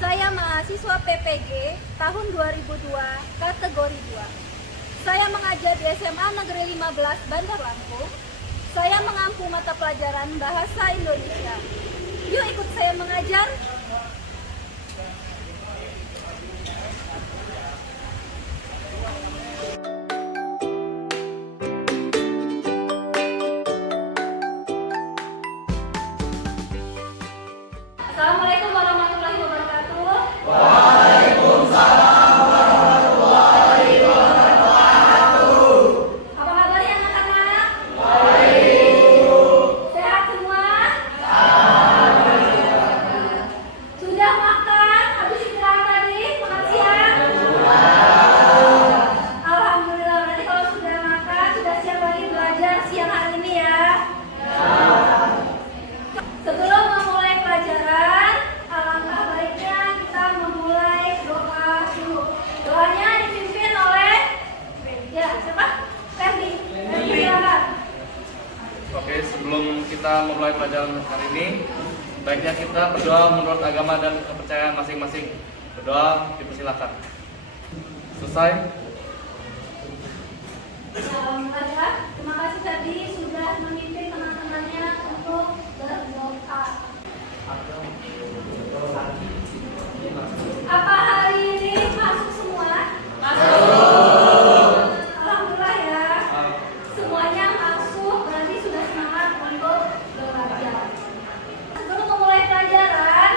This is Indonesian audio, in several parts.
Saya mahasiswa PPG tahun 2002, kategori 2. Saya mengajar di SMA Negeri 15 Bandar Lampung. Saya mengampu mata pelajaran Bahasa Indonesia. Yuk ikut saya mengajar. Assalamualaikum warahmatullahi wabarakatuh. Waalaikumsalam warahmatullahi wabarakatuh. Apa kabarnya anak-anak? Baik. Sehat semua? Sudah makan? Habis istirahat tadi? Makan siang? Alhamdulillah, berarti kalau sudah makan, sudah siap lagi belajar siang hari ini ya. Sebelum memulai pelajaran, alangkah baiknya kita memulai doa dulu. Doanya dipimpin oleh siapa? Ferdi. Silakan. Oke, sebelum kita memulai pelajaran hari ini, baiknya kita berdoa menurut agama dan kepercayaan masing-masing. Berdoa dipersilakan. Selesai? Alhamdulillah, terima kasih tadi sudah memimpin teman-temannya untuk berdoa. Apa hari ini masuk semua? Masuk. Alhamdulillah ya. Semuanya masuk, berarti sudah semangat untuk belajar. Sebelum memulai pelajaran,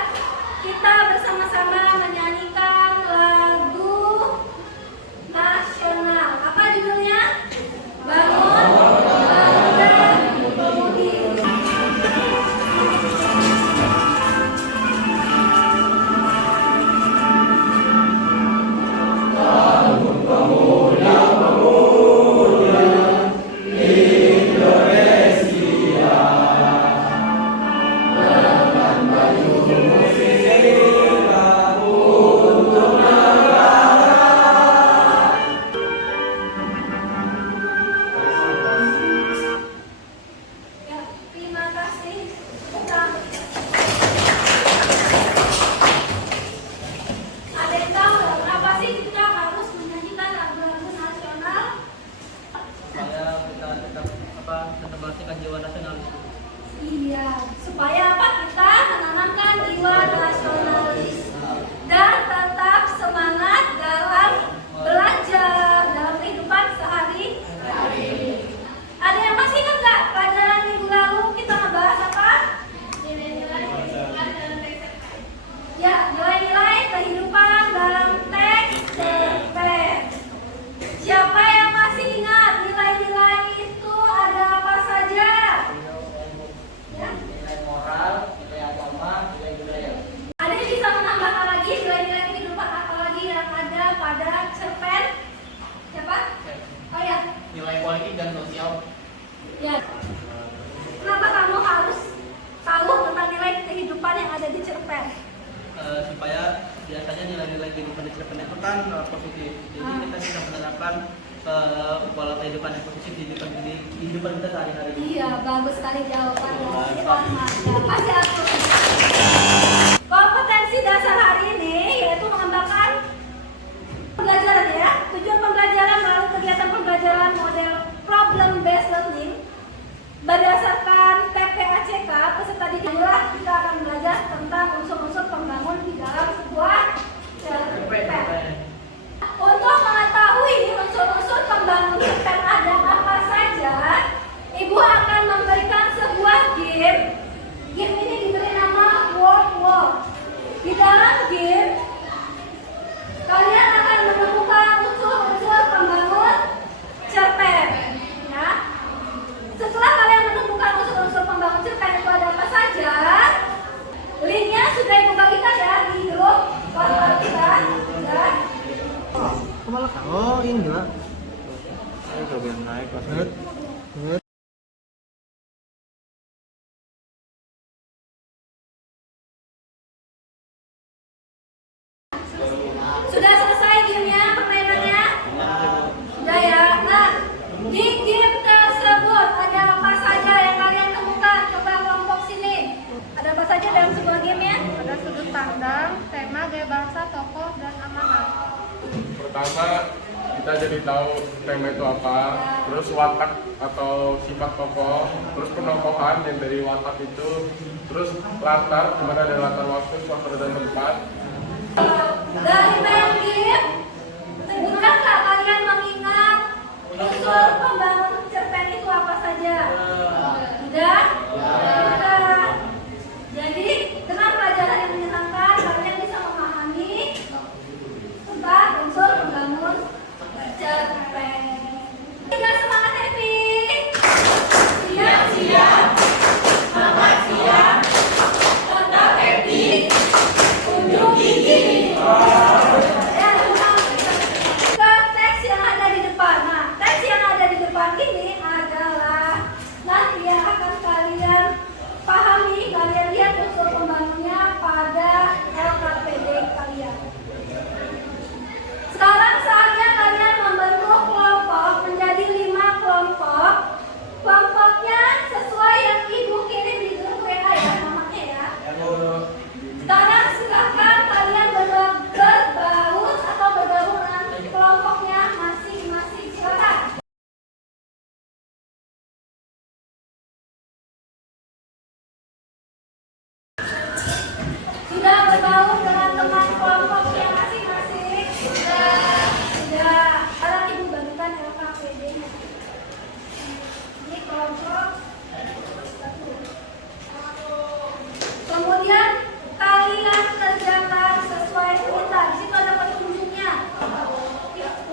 kita bersama-sama menyanyikan lagu nasional. Apa judulnya? Bangun, Bangga, Budi. Ya, terima kasih. Ada yang tahu kenapa sih kita harus menyanyikan lagu-lagu nasional? Supaya kita tetap menambahkan jiwa nasionalis. Iya, supaya apa? Kita menanamkan jiwa nasionalis dan tetap semangat dalam belajar dalam kehidupan sehari-hari. Ada yang masih ingat nggak pelajaran minggu lalu kita ngebahas apa? Ya, nilai-nilai kehidupan dalam teks cerpen. Siapa yang masih ingat nilai-nilai itu ada apa saja? Ya. Nilai moral, nilai agama, nilai budaya. Ada yang bisa menambahkan lagi nilai-nilai kehidupan apa lagi yang ada pada cerpen? Siapa? Oh ya, Nilai politik dan sosial. ya. Kenapa kamu harus tahu tentang nilai kehidupan yang ada di cerpen? Supaya biasanya nilai-nilai kehidupan di cerpen itu kan positif. Jadi kita bisa menerapkan pola kehidupan yang positif di kehidupan kita sehari-hari. Iya, bagus sekali jawabannya. Ini hormat. Ya, kasih aku. Kompetensi dasar hari ini yaitu mengembangkan pembelajaran ya. Tujuan pembelajaran melalui kegiatan pembelajaran model problem based learning berdasarkan PPACK. Peserta didiklah kita akan belajar tentang unsur-unsur pembangun di dalam sebuah cerpen. Untuk mengetahui unsur-unsur pembangun cerpen ada apa saja, Ibu akan memberikan sebuah game. Game ini diberi nama Word War. Di dalam game, kalian akan menemukan unsur-unsur pembangun cerpen. Ya. Setelah kalian menemukan unsur-unsur pembangun cerpen itu ada apa saja, linknya sudah Ibu bagikan ya di grup WhatsApp kita. Ya. Oh, ini gila. Ayo coba naik pas. Sudah selesai gamenya, permainannya? Sudah ya. Nah, di game tersebut ada apa saja yang kalian temukan? Coba kelompok sini. Ada apa saja dalam sebuah game ya? Ada sudut pandang, tema, gaya bahasa, tokoh, dan amanat. Pertama, kita jadi tahu tema itu apa, terus watak atau sifat tokoh, terus penokohan yang dari watak itu, terus latar, dimana ada latar waktu, suasana dan tempat. Dari main game, bukankah kalian mengingat unsur pembangun cerpen itu apa saja? Sudah? Sudah. Jadi, dengan pelajaran yang menyenangkan, kalian bisa memahami tentang unsur pembangun cerpen. Tinggal semangat happy. Siap, siap. Selamat siang. Tetap happy. Unjuk gigi. Ke teks yang ada di depan. Nah, teks yang ada di depan ini adalah nanti yang akan kalian pahami, kalian lihat unsur pembangunnya pada LKPD kalian. Sekarang saatnya kalian membentuk kelompok menjadi 5 kelompok. Kelompoknya sesuai yang ibu kirim di grup WA ya, namanya ya. Sekarang silahkan kalian berbaur atau bergabung dengan kelompoknya masing-masing. Silakan. Sudah berbaur dengan teman kelompoknya masing-masing? Sudah. Sekarang ibu bagikan LKPD-nya. Ini kelompok. Kemudian kalian kerjakan sesuai perintah. Di situ ada petunjuknya.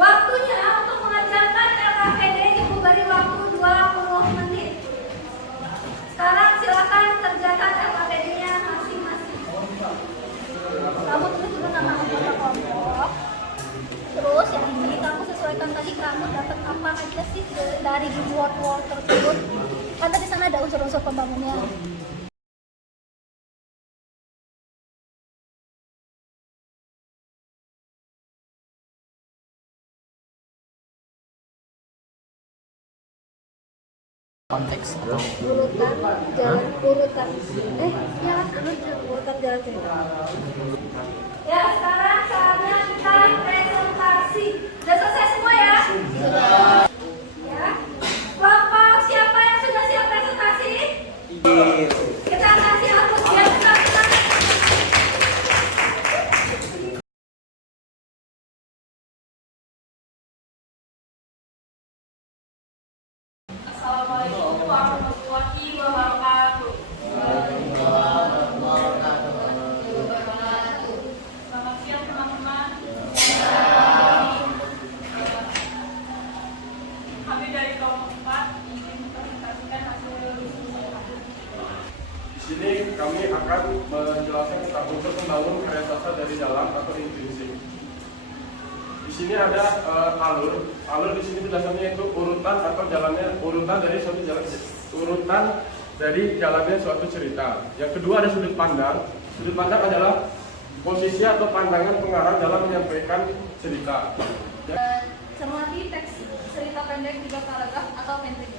Waktunya untuk mengerjakan LKPD ibu beri waktu 20 menit. Sekarang silakan kerjakan LKPD-nya masing-masing. Kamu tulis dulu nama anggota kelompok. Terus yang diberi kamu sesuaikan tadi kamu dapat apa aja sih dari word-word tersebut. Kan tadi sana ada unsur-unsur pembangunnya. Konteks atau Urutan jalan urutan urutan jalan cerita. Ya, sekarang saatnya kita presentasi. Sudah selesai semua ya? Sudah. Ya. Kelompok siapa yang sudah siap presentasi? Kita kasih hapus ya. Assalamualaikum warahmatullahi wabarakatuh. Selamat siang teman-teman. Kami dari kelompok 4 ingin mempresentasikan hasil diskusi kami. Di sini kami akan menjelaskan tentang unsur pembangun karya sastra dari dalam atau intrinsik. Di sini ada alur. Alur di sini penjelasannya itu urutan atau jalannya urutan dari suatu jalan urutan dari jalannya suatu cerita. Yang kedua ada sudut pandang. Sudut pandang adalah posisi atau pandangan pengarang dalam menyampaikan cerita. Cermati teks cerita pendek 3 paragraf atau pendek.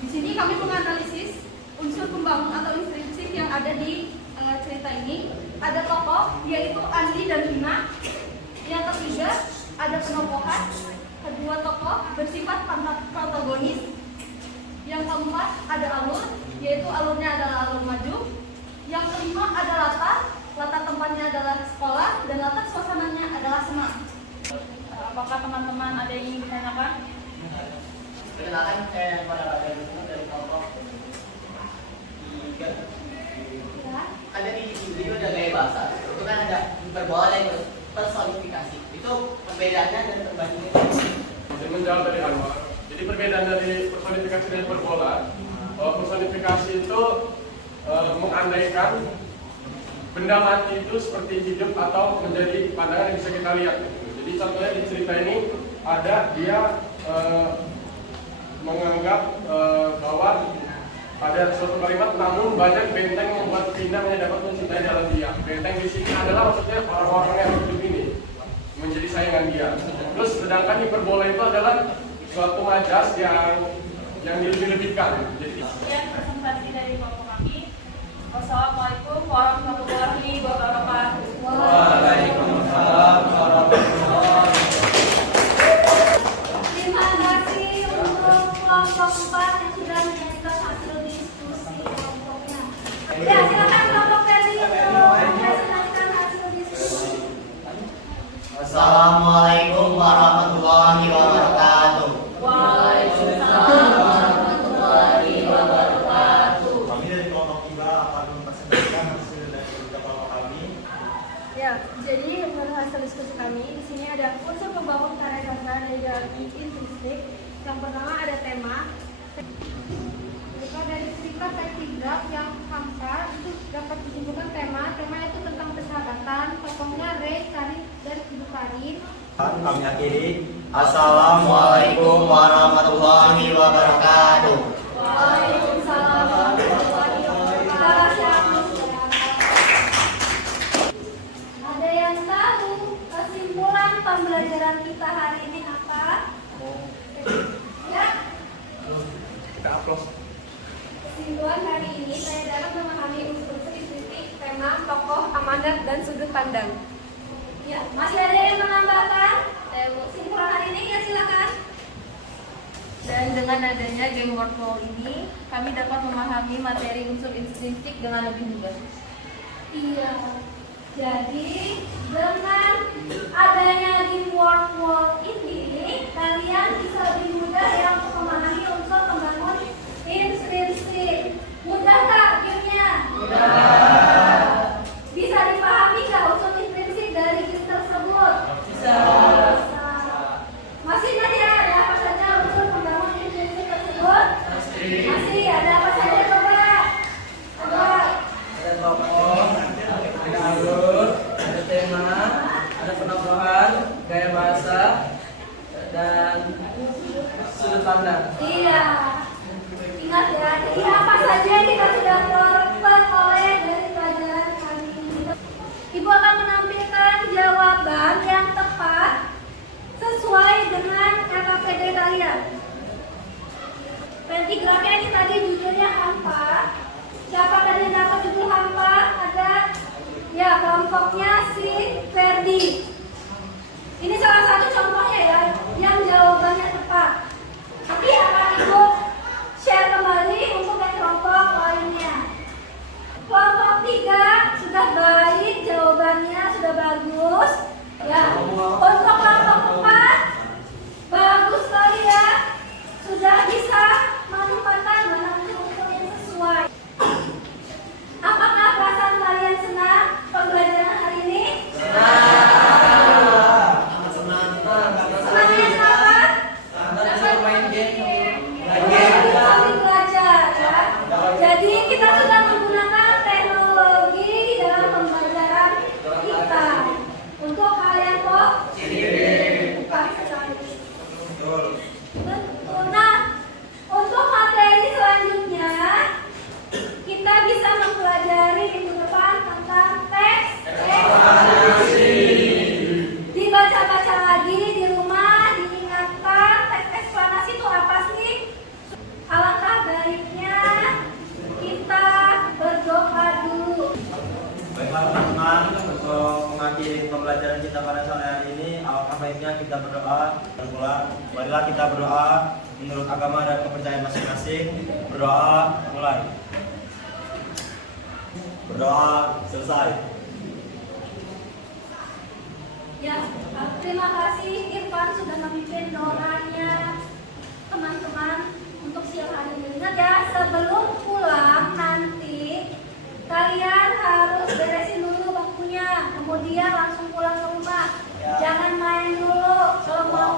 Di sini kami menganalisis unsur pembangun atau intrinsik yang ada di cerita ini. Ada tokoh yaitu Andi dan Vina. Yang ketiga ada penokohan. Kedua tokoh bersifat protagonis. Yang keempat ada alur, yaitu alurnya adalah alur maju. Yang kelima ada latar. Latar tempatnya adalah sekolah dan latar suasananya adalah senang. Apakah teman-teman ada yang ingin ditanyakan? Perkenalkan, saya pada dari kelompok 3. Ada di video ada gaya bahasa. Itu kan ada hiperbola dan personifikasi. Itu perbedaannya dan perbandingannya. Jadi menjawab dari Anwar. Jadi perbedaan dari personifikasi dan hiperbola, personifikasi itu mengandaikan benda mati itu seperti hidup atau menjadi pandangan yang bisa kita lihat. Jadi contohnya di cerita ini ada dia menganggap bahwa ada suatu kalimat, namun banyak benteng membuat Vina hanya dapat mencintai jalan dia. Benteng di sini adalah maksudnya orang-orang yang hidup ini menjadi saingan dia. Terus sedangkan hiperbola itu adalah suatu majas yang dilebih-lebihkan. Jadi Sekian presentasi dari kelompok kami. Wassalamualaikum warahmatullahi Ya, jadi menurut hasil diskusi kami, di sini ada unsur pembangun karya sastra dari dalam intrinsik. Yang pertama ada tema. Dari cerita epigraf yang hampa itu dapat disimpulkan tema itu tentang persahabatan. Tokohnya Ray, Karin, dan Ibu Karin. Kami akhiri. Assalamualaikum warahmatullahi wabarakatuh. Waalaikumsalam warahmatullahi wabarakatuh. Ada yang tahu kesimpulan pembelajaran kita hari ini apa? Ya. Kita aplaus. Kesimpulan hari ini saya dapat memahami unsur titik, tema, tokoh, amanat, dan sudut pandang. Ya, masih ada yang menambahkan? Kesimpulan hari ini ya silakan. Dan dengan adanya game word wall ini, kami dapat memahami materi unsur intrinsik dengan lebih mudah. Iya. Jadi dengan adanya di word wall ini, kalian bisa lebih mudah ya untuk memahami unsur pembangun intrinsik. Mudah nggak gamenya? Mudah. Bisa dipahami nggak unsur intrinsik dari game tersebut? Bisa. Masih ingat ya ada apa saja unsur pembangun intrinsik tersebut? Masih. Ada apa saja coba? Coba. Ada tokoh, ada alur, ada tema, ada penokohan, gaya bahasa, dan sudut pandang. Iya. Ingat ya, jadi apa saja yang kita sudah peroleh dari pelajaran kali ini. Ibu akan menampilkan jawaban yang tepat sesuai dengan KKPD kalian. Pentigrafnya ini tadi judulnya hampa. Siapa tadi yang dapat judul hampa? Ada ya kelompoknya si Ferdi. Ini salah satu contohnya ya yang jawabannya tepat. Nanti akan ibu share kembali untuk yang kelompok lainnya. Kelompok 3 sudah baik jawabannya, sudah bagus. Ya. Untuk kelompok 4 bagus sekali ya. Sudah bisa menempatkan mana unsur yang sesuai. Apakah perasaan kalian senang pembelajaran hari ini? Senangnya kenapa? Sambil belajar ya. Jadi kita sudah menggunakan teknologi dalam pembelajaran kita. Untuk kalian kok? Bukan sekali. Betul. Nah, untuk materi selanjutnya kita bisa mempelajari minggu depan tentang teks eksplanasi. Dibaca-baca lagi di rumah, diingatkan teks eksplanasi itu apa sih? Alangkah baiknya kita berdoa dulu. Baiklah teman-teman, untuk mengakhiri pembelajaran kita pada sore hari ini, alangkah baiknya kita berdoa dan pulang. Marilah kita berdoa menurut agama dan kepercayaan masing-masing. Berdoa mulai. Berdoa selesai. Ya, terima kasih Irfan sudah memimpin doanya teman-teman untuk siang hari ini. Ingat ya, sebelum pulang nanti kalian harus beresin dulu bangkunya, kemudian langsung pulang ke rumah. Jangan main dulu. Kalau mau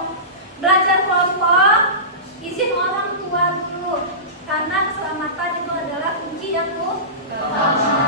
belajar kelompok, izin orang tua dulu, karena keselamatan itu adalah kunci yang utama.